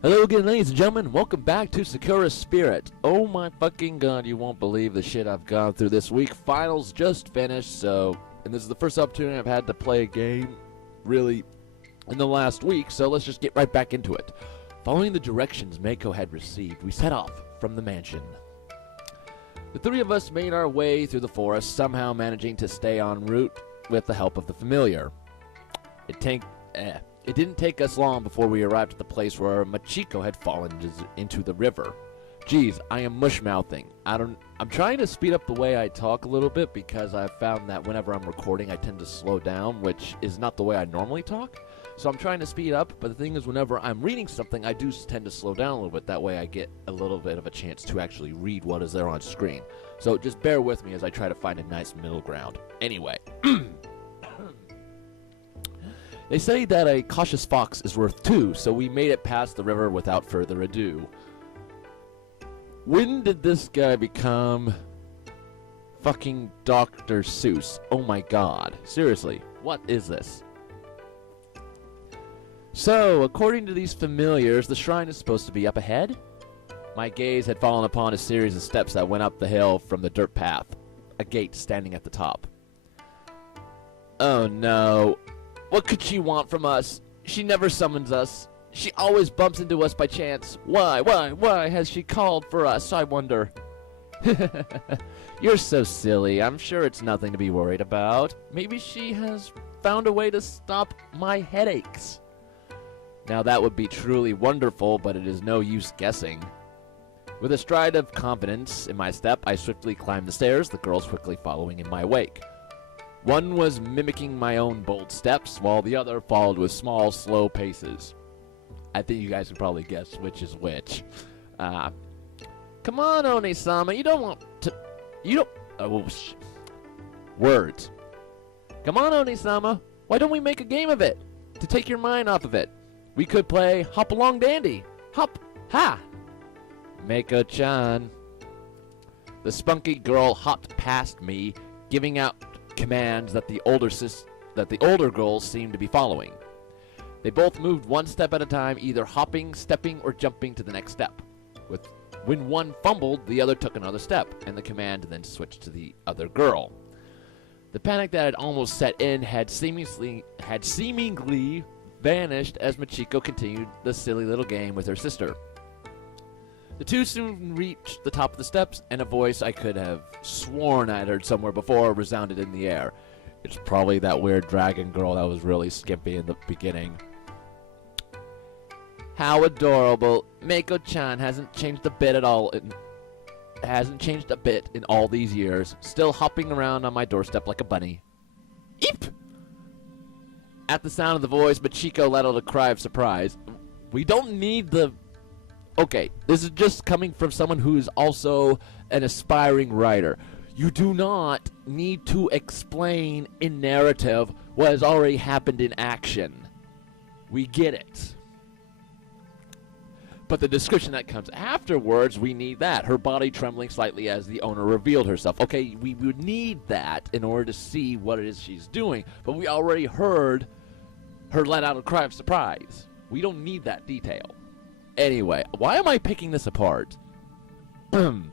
Hello again, ladies and gentlemen. Welcome back to Sakura Spirit. Oh my fucking god, you won't believe the shit I've gone through this week. Finals just finished, and this is the first opportunity I've had to play a game, really, in the last week, so let's just get right back into it. Following the directions Mako had received, we set off from the mansion. The three of us made our way through the forest, somehow managing to stay en route with the help of the familiar. It didn't take us long before we arrived at the place where Machiko had fallen into the river. Geez, I am mush-mouthing. I'm trying to speed up the way I talk a little bit because I've found that whenever I'm recording I tend to slow down, which is not the way I normally talk. So I'm trying to speed up, but the thing is whenever I'm reading something I do tend to slow down a little bit. That way I get a little bit of a chance to actually read what is there on screen. So just bear with me as I try to find a nice middle ground. Anyway. They say that a cautious fox is worth two, so we made it past the river without further ado. When did this guy become fucking Dr. Seuss? Oh my god. Seriously, what is this? So, according to these familiars, the shrine is supposed to be up ahead? My gaze had fallen upon a series of steps that went up the hill from the dirt path, a gate standing at the top. Oh no. What could she want from us? She never summons us. She always bumps into us by chance. Why has she called for us, I wonder? You're so silly. I'm sure it's nothing to be worried about. Maybe she has found a way to stop my headaches. Now that would be truly wonderful, but it is no use guessing. With a stride of confidence in my step, I swiftly climbed the stairs, the girls quickly following in my wake. One was mimicking my own bold steps, while the other followed with small, slow paces. I think you guys can probably guess which is which. Come on, Oni-sama, you don't want to... Words. Come on, Oni-sama, why don't we make a game of it? To take your mind off of it. We could play Hop Along Dandy. Hop, ha! Mako-chan. The spunky girl hopped past me, giving out commands that the older girls seemed to be following. They both moved one step at a time, either hopping, stepping, or jumping to the next step. When one fumbled, the other took another step, and the command then switched to the other girl. The panic that had almost set in had seemingly vanished as Machiko continued the silly little game with her sister. The two soon reached the top of the steps, and a voice I could have sworn I'd heard somewhere before resounded in the air. It's probably that weird dragon girl that was really skimpy in the beginning. How adorable. Mako-chan hasn't changed a bit in all these years, still hopping around on my doorstep like a bunny. Eep! At the sound of the voice, Machiko let out a cry of surprise. We don't need the... Okay, this is just coming from someone who is also an aspiring writer. You do not need to explain in narrative what has already happened in action. We get it. But the description that comes afterwards, we need that. Her body trembling slightly as the owner revealed herself. Okay, we would need that in order to see what it is she's doing. But we already heard her let out a cry of surprise. We don't need that detail. Anyway, why am I picking this apart? The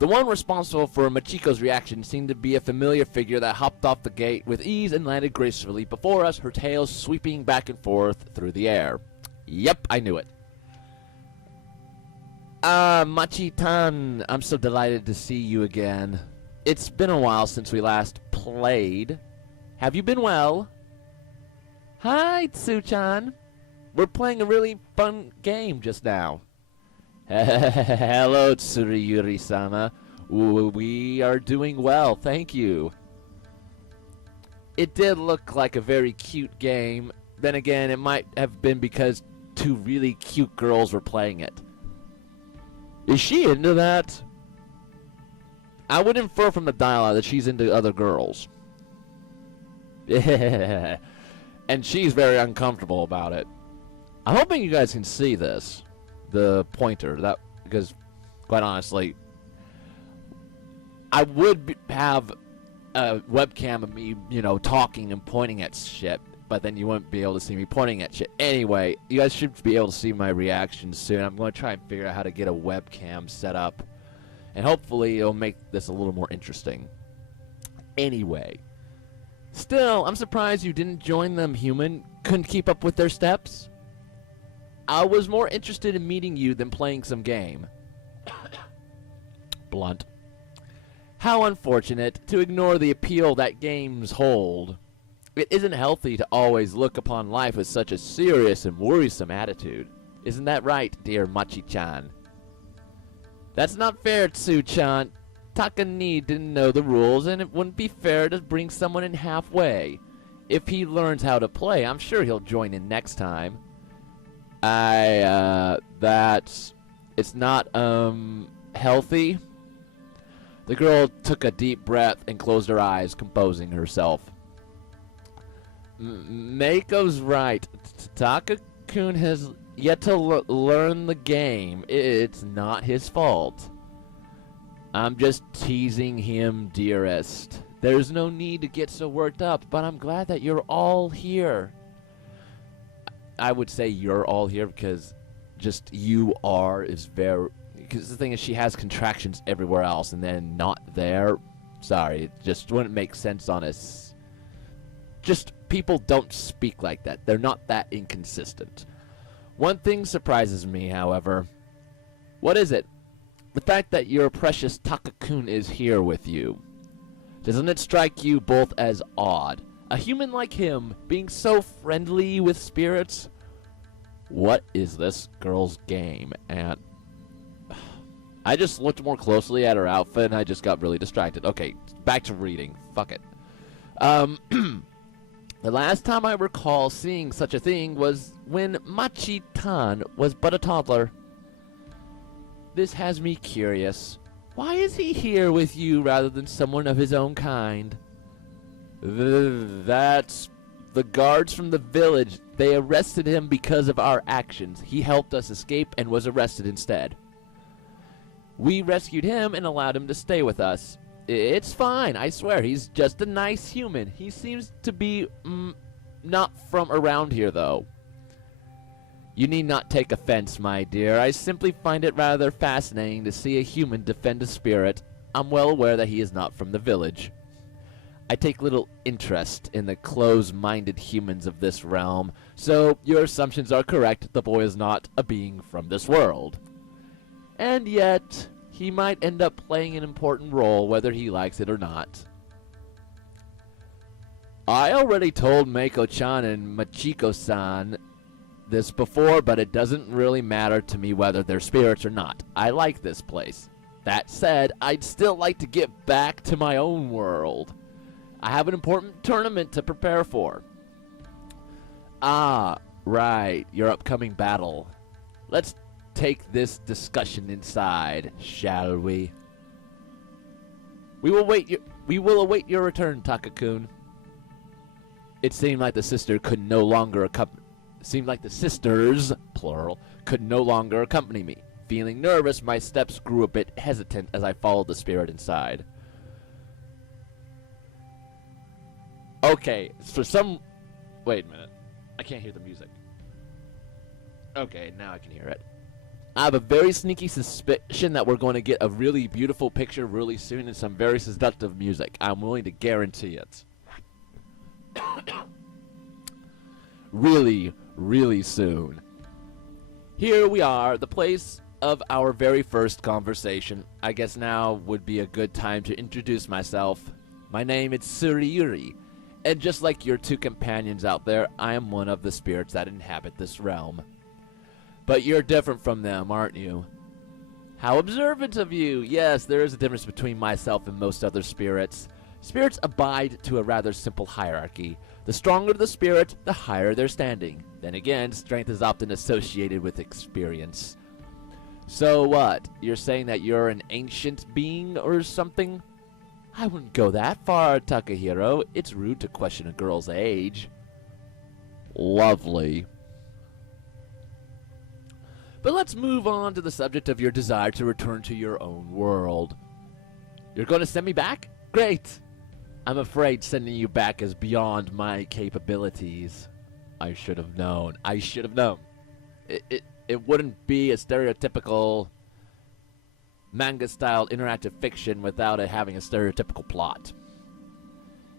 one responsible for Machiko's reaction seemed to be a familiar figure that hopped off the gate with ease and landed gracefully before us, her tail sweeping back and forth through the air. Yep, I knew it. Machi-tan, I'm so delighted to see you again. It's been a while since we last played. Have you been well? Hi, Tsu-chan. We're playing a really fun game just now. Hello, Tsuriyuri-sama. We are doing well, thank you. It did look like a very cute game. Then again, it might have been because two really cute girls were playing it. Is she into that? I would infer from the dialogue that she's into other girls. And she's very uncomfortable about it. I'm hoping you guys can see this, the pointer, because quite honestly, I would have a webcam of me, talking and pointing at shit. but then you wouldn't be able to see me pointing at shit. Anyway, you guys should be able to see my reactions soon. I'm going to try and figure out how to get a webcam set up, and hopefully it'll make this a little more interesting. Anyway, still, I'm surprised you didn't join them, human. Couldn't keep up with their steps? I was more interested in meeting you than playing some game. Blunt. How unfortunate to ignore the appeal that games hold. It isn't healthy to always look upon life with such a serious and worrisome attitude. Isn't that right, dear Machi-chan? That's not fair, Tsu-chan. Takani didn't know the rules, and it wouldn't be fair to bring someone in halfway. If he learns how to play, I'm sure he'll join in next time. It's not, healthy. The girl took a deep breath and closed her eyes, composing herself. Mako's right. Taka-kun has yet to learn the game. It's not his fault. I'm just teasing him, dearest. There's no need to get so worked up, but I'm glad that you're all here. I would say you're all here because just you are is very... Because the thing is, she has contractions everywhere else, and then not there. Sorry, it just wouldn't make sense on us. Just people don't speak like that. They're not that inconsistent. One thing surprises me, however. What is it? The fact that your precious Taka-kun is here with you. Doesn't it strike you both as odd? A human like him being so friendly with spirits? What is this girl's game? And I just looked more closely at her outfit and I just got really distracted. Okay, back to reading. Fuck it. The last time I recall seeing such a thing was when Machi-tan was but a toddler. This has me curious. Why is he here with you rather than someone of his own kind? That's the guards from the village. They arrested him because of our actions. He helped us escape and was arrested instead. We rescued him and allowed him to stay with us. It's fine, I swear. He's just a nice human. He seems to be not from around here, though. You need not take offense, my dear. I simply find it rather fascinating to see a human defend a spirit. I'm well aware that he is not from the village. I take little interest in the close-minded humans of this realm, so your assumptions are correct. The boy is not a being from this world. And yet, he might end up playing an important role whether he likes it or not. I already told Mako-chan and Machiko-san this before, but it doesn't really matter to me whether they're spirits or not. I like this place. That said, I'd still like to get back to my own world. I have an important tournament to prepare for. Ah, right, your upcoming battle. Let's take this discussion inside, shall we? We will await your return, Taka-kun. It seemed like the sisters, plural, could no longer accompany me. Feeling nervous, my steps grew a bit hesitant as I followed the spirit inside. Okay, wait a minute. I can't hear the music. Okay, now I can hear it. I have a very sneaky suspicion that we're going to get a really beautiful picture really soon and some very seductive music. I'm willing to guarantee it. Really, really soon. Here we are, the place of our very first conversation. I guess now would be a good time to introduce myself. My name is Suriyuri, and just like your two companions out there, I am one of the spirits that inhabit this realm. But you're different from them, aren't you? How observant of you! Yes, there is a difference between myself and most other spirits. Spirits abide to a rather simple hierarchy. The stronger the spirit, the higher their standing. Then again, strength is often associated with experience. So what? You're saying that you're an ancient being or something? I wouldn't go that far, Takahiro. It's rude to question a girl's age. Lovely. But let's move on to the subject of your desire to return to your own world. You're going to send me back? Great! I'm afraid sending you back is beyond my capabilities. I should have known. I should have known. It wouldn't be a stereotypical manga-style interactive fiction without it having a stereotypical plot.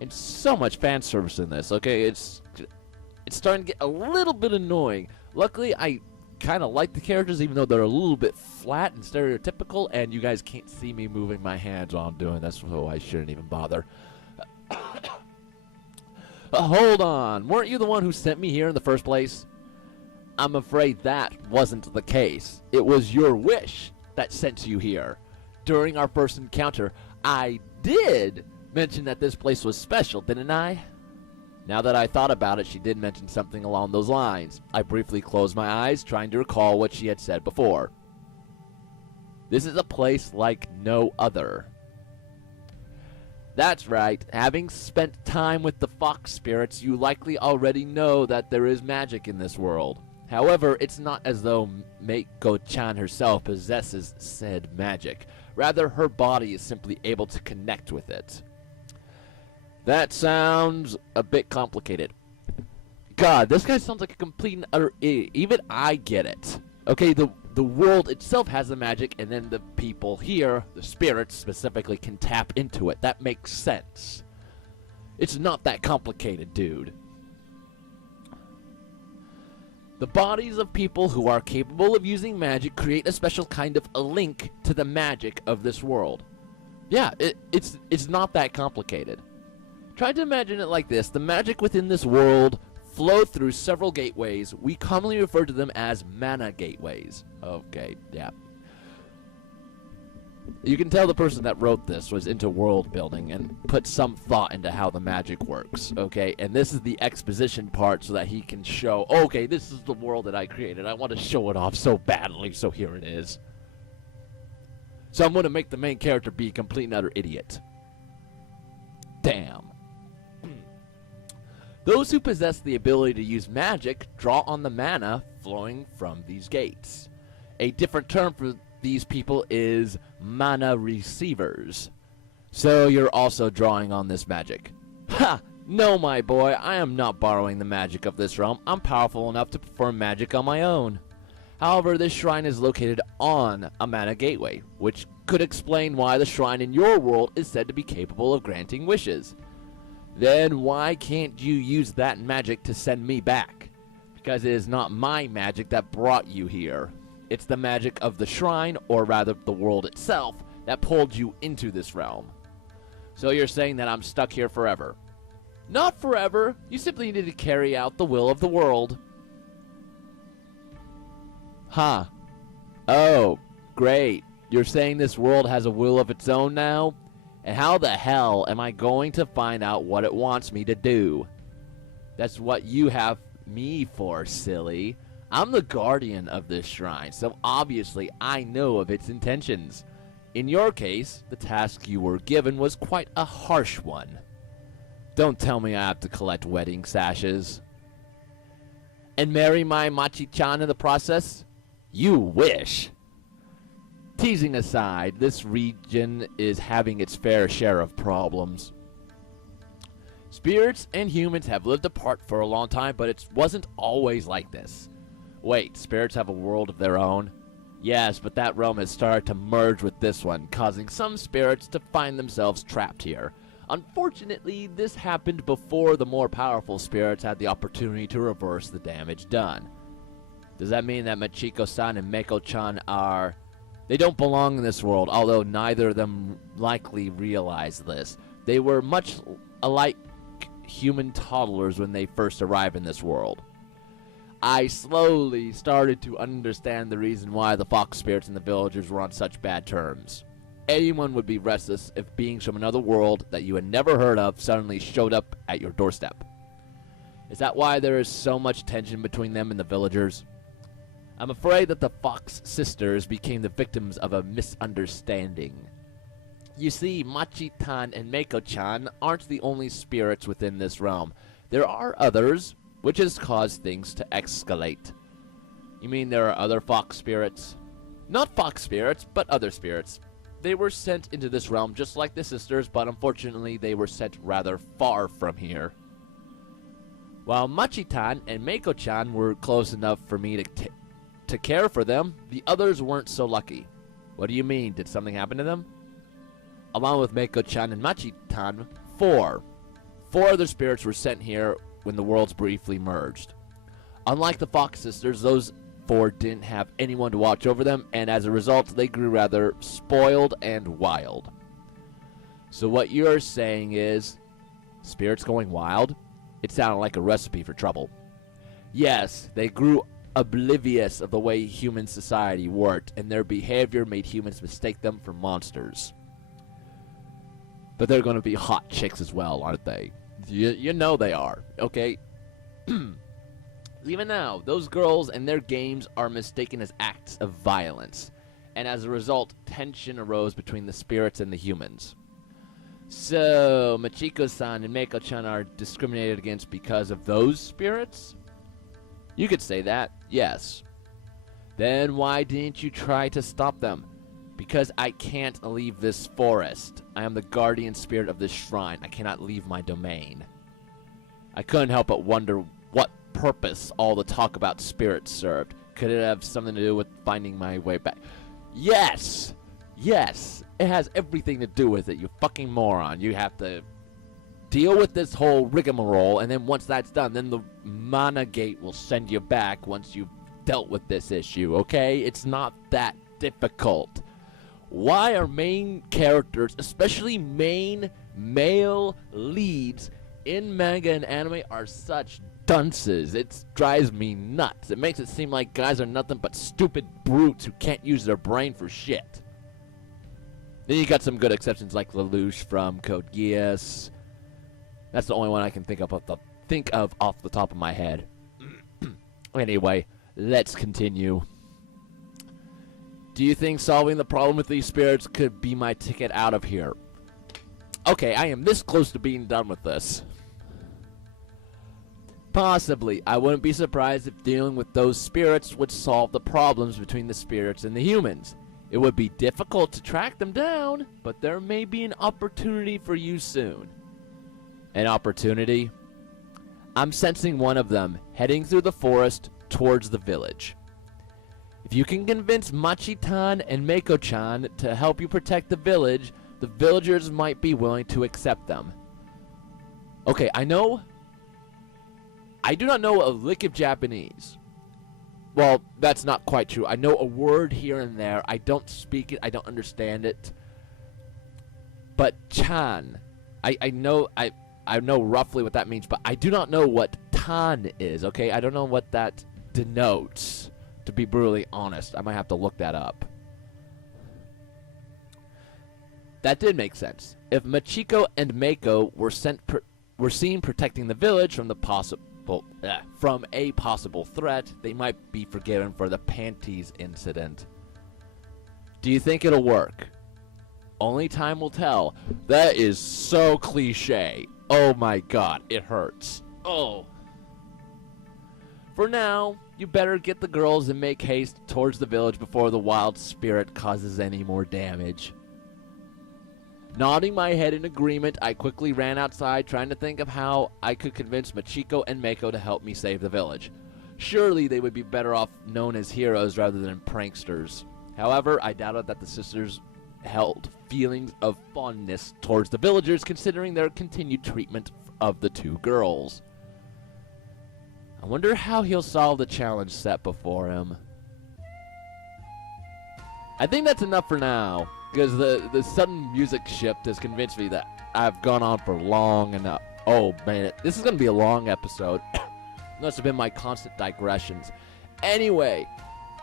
And so much fan service in this, okay? It's starting to get a little bit annoying. Luckily, I kind of like the characters, even though they're a little bit flat and stereotypical, and you guys can't see me moving my hands while I'm doing this, so I shouldn't even bother. Hold on. Weren't you the one who sent me here in the first place? I'm afraid that wasn't the case. It was your wish that sent you here. During our first encounter, I did mention that this place was special, didn't I? Now that I thought about it, she did mention something along those lines. I briefly closed my eyes, trying to recall what she had said before. This is a place like no other. That's right. Having spent time with the fox spirits, you likely already know that there is magic in this world. However, it's not as though Meiko-chan herself possesses said magic. Rather, her body is simply able to connect with it. That sounds a bit complicated. God, this guy sounds like a complete and utter idiot. Even I get it. Okay, the world itself has the magic, and then the people here, the spirits specifically, can tap into it. That makes sense. It's not that complicated, dude. The bodies of people who are capable of using magic create a special kind of a link to the magic of this world. Yeah, it's not that complicated. Try to imagine it like this. The magic within this world flow through several gateways. We commonly refer to them as mana gateways. Okay, yeah. You can tell the person that wrote this was into world building and put some thought into how the magic works, okay? And this is the exposition part so that he can show, okay, this is the world that I created. I want to show it off so badly, so here it is. So I'm going to make the main character be a complete and utter idiot. Damn. Those who possess the ability to use magic draw on the mana flowing from these gates. A different term for these people is mana receivers. So you're also drawing on this magic. Ha! No, my boy, I am not borrowing the magic of this realm. I'm powerful enough to perform magic on my own. However, this shrine is located on a mana gateway, which could explain why the shrine in your world is said to be capable of granting wishes. Then why can't you use that magic to send me back? Because it is not my magic that brought you here. It's the magic of the shrine, or rather the world itself, that pulled you into this realm. So you're saying that I'm stuck here forever. Not forever. You simply need to carry out the will of the world. Huh. Oh, great. You're saying this world has a will of its own now? And how the hell am I going to find out what it wants me to do? That's what you have me for, silly. I'm the guardian of this shrine, so obviously I know of its intentions. In your case, the task you were given was quite a harsh one. Don't tell me I have to collect wedding sashes. And marry my Machi-chan in the process? You wish. Teasing aside, this region is having its fair share of problems. Spirits and humans have lived apart for a long time, but it wasn't always like this. Wait, spirits have a world of their own? Yes, but that realm has started to merge with this one, causing some spirits to find themselves trapped here. Unfortunately, this happened before the more powerful spirits had the opportunity to reverse the damage done. Does that mean that Machiko-san and Meiko-chan are... They don't belong in this world, although neither of them likely realize this. They were much alike human toddlers when they first arrived in this world. I slowly started to understand the reason why the fox spirits and the villagers were on such bad terms. Anyone would be restless if beings from another world that you had never heard of suddenly showed up at your doorstep. Is that why there is so much tension between them and the villagers? I'm afraid that the Fox sisters became the victims of a misunderstanding. You see, Machi-tan and Meiko-chan aren't the only spirits within this realm. There are others, which has caused things to escalate. You mean there are other fox spirits? Not fox spirits, but other spirits. they were sent into this realm just like the sisters, but unfortunately they were sent rather far from here. While Machi-tan and Meiko-chan were close enough for me to care for them, the others weren't so lucky. What do you mean? Did something happen to them? Along with Meiko-chan and Machi-tan, four other spirits were sent here when the worlds briefly merged. Unlike the Fox sisters, those four didn't have anyone to watch over them, and as a result, they grew rather spoiled and wild. So what you're saying is, spirits going wild? It sounded like a recipe for trouble. Yes, they grew oblivious of the way human society worked, and their behavior made humans mistake them for monsters. But they're going to be hot chicks as well, aren't they? You know they are, okay? Even now, those girls and their games are mistaken as acts of violence, and as a result, tension arose between the spirits and the humans. So, Machiko-san and Meiko-chan are discriminated against because of those spirits? You could say that, yes. Then why didn't you try to stop them? Because I can't leave this forest. I am the guardian spirit of this shrine. I cannot leave my domain. I couldn't help but wonder what purpose all the talk about spirits served. Could it have something to do with finding my way back? Yes! Yes! It has everything to do with it, you fucking moron. You have to deal with this whole rigmarole, and then once that's done, then the Mana Gate will send you back once you've dealt with this issue, okay? It's not that difficult. Why are main characters, especially main male leads in manga and anime, are such dunces? It drives me nuts. It makes it seem like guys are nothing but stupid brutes who can't use their brain for shit. Then you got some good exceptions like Lelouch from Code Geass. That's the only one I can think of off the top of my head. Anyway, let's continue. Do you think solving the problem with these spirits could be my ticket out of here? Okay, I am this close to being done with this. Possibly. I wouldn't be surprised if dealing with those spirits would solve the problems between the spirits and the humans. It would be difficult to track them down, but there may be an opportunity for you soon. An opportunity? I'm sensing one of them, heading through the forest towards the village. If you can convince Machi-tan and Meiko-chan to help you protect the village, the villagers might be willing to accept them. Okay, I do not know a lick of Japanese. Well, that's not quite true. I know a word here and there. I don't speak it. I don't understand it. But chan, I know roughly what that means, but I do not know what tan is, okay? I don't know what that denotes, to be brutally honest. I might have to look that up. That did make sense. If Machiko and Meiko were seen protecting the village from a possible threat, they might be forgiven for the panties incident. Do you think it'll work? Only time will tell. That is so cliche. Oh my god, it hurts. Oh. For now, you better get the girls and make haste towards the village before the wild spirit causes any more damage. Nodding my head in agreement, I quickly ran outside, trying to think of how I could convince Machiko and Meiko to help me save the village. Surely they would be better off known as heroes rather than pranksters. However, I doubted that the sisters held feelings of fondness towards the villagers, considering their continued treatment of the two girls. I wonder how he'll solve the challenge set before him. I think that's enough for now, because the sudden music shift has convinced me that I've gone on for long enough. Oh man, this is going to be a long episode. Must have been my constant digressions. Anyway,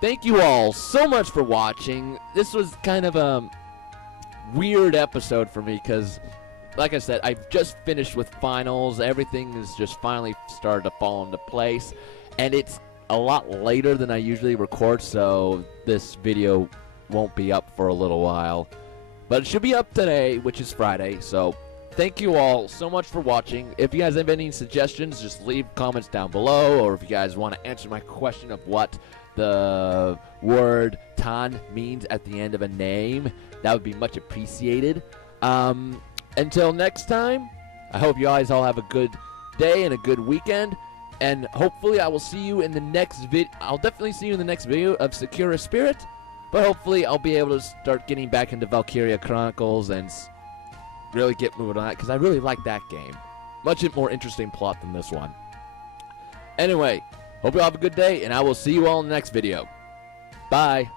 thank you all so much for watching. This was kind of a weird episode for me, because like I said, I've just finished with finals. Everything is just finally started to fall into place, and it's a lot later than I usually record, so this video won't be up for a little while, but it should be up today, which is Friday. So thank you all so much for watching. If you guys have any suggestions, just leave comments down below, or if you guys want to answer my question of what the word tan means at the end of a name, that would be much appreciated. Until next time, I hope you guys all have a good day and a good weekend. And hopefully I will see you in the next video. I'll definitely see you in the next video of Sakura Spirit. But hopefully I'll be able to start getting back into Valkyria Chronicles and really get moving on that, because I really like that game. Much more interesting plot than this one. Anyway, hope you all have a good day, and I will see you all in the next video. Bye.